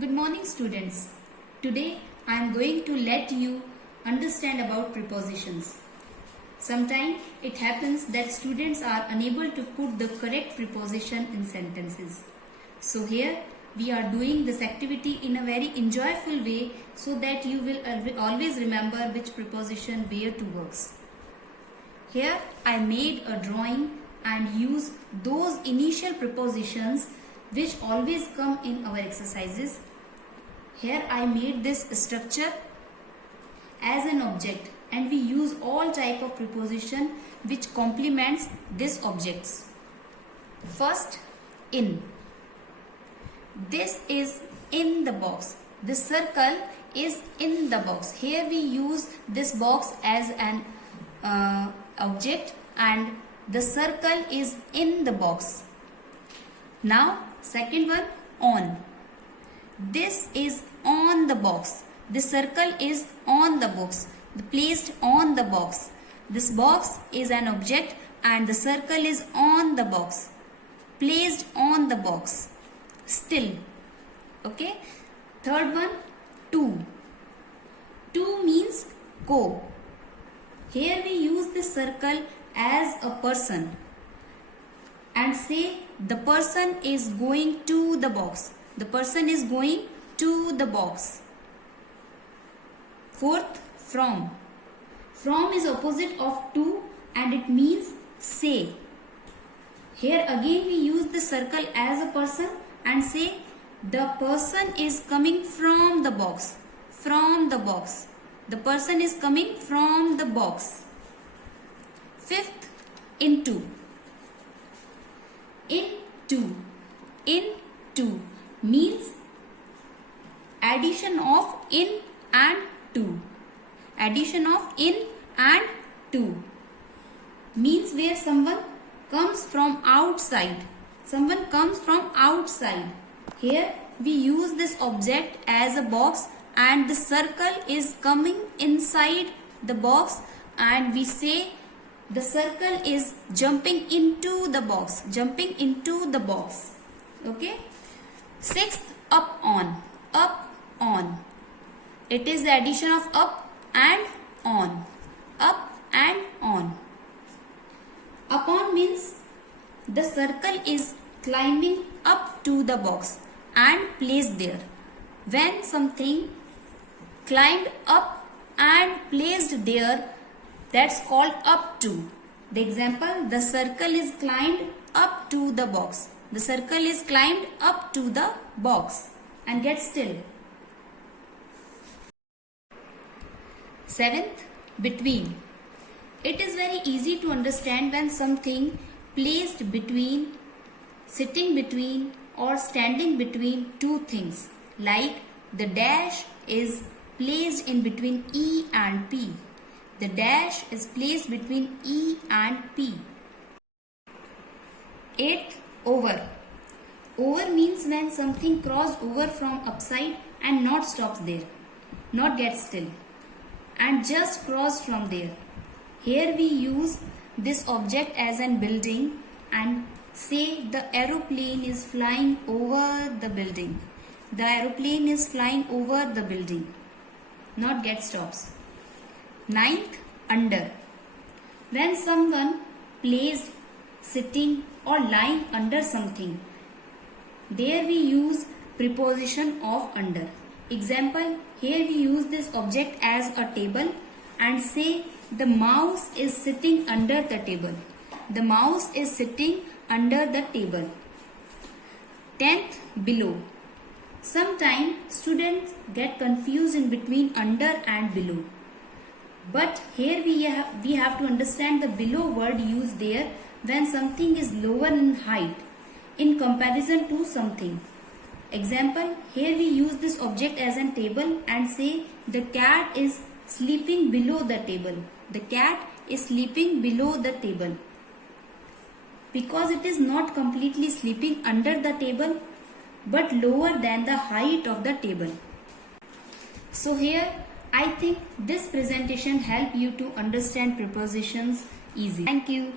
Good morning students. Today I am going to let you understand about prepositions. Sometimes it happens that students are unable to put the correct preposition in sentences. So here we are doing this activity in a very enjoyable way so that you will always remember which preposition where to works. Here I made a drawing and use those initial prepositions which always come in our exercises. Here I made this structure as an object and we use all type of preposition which complements these objects. First, in. This is in the box. The circle is in the box. Here we use this box as an object and the circle is in the box. Now, second one, on. This is on the box. The circle is on the box. Placed on the box. This box is an object and the circle is on the box. Placed on the box. Still. Okay. Third one, to. To means go. Here we use this circle as a person and say the person is going to the box. The person is going to the box. Fourth, from. From is opposite of to and it means say. Here again we use the circle as a person and say the person is coming from the box. From the box. The person is coming from the box. Fifth, into. Into. Into means addition of in and to. Addition of in and to means where someone comes from outside. Someone comes from outside. Here we use this object as a box and the circle is coming inside the box and we say the circle is jumping into the box. Jumping into the box. Okay. Sixth, up on. Up on. It is the addition of up and on. Up and on. Upon means the circle is climbing up to the box and placed there. When something climbed up and placed there, that's called up to. The example, the circle is climbed up to the box. The circle is climbed up to the box and get still. Seventh, between. It is very easy to understand when something placed between, sitting between or standing between two things. Like the dash is placed in between E and P. The dash is placed between E and P. Eighth, over. Over means when something crossed over from upside and not stops there. Not get still. And just crossed from there. Here we use this object as an building and say the aeroplane is flying over the building. The aeroplane is flying over the building. Not get stops. Ninth, under. When someone placed, sitting or lying under something, there we use preposition of under. Example, here we use this object as a table and say the mouse is sitting under the table. The mouse is sitting under the table. 10th, below. Sometimes students get confused in between under and below. But here we have to understand the below word used there when something is lower in height in comparison to something. Example, here we use this object as a table and say the cat is sleeping below the table. The cat is sleeping below the table. Because it is not completely sleeping under the table but lower than the height of the table. So here I think this presentation helped you to understand prepositions easily. Thank you.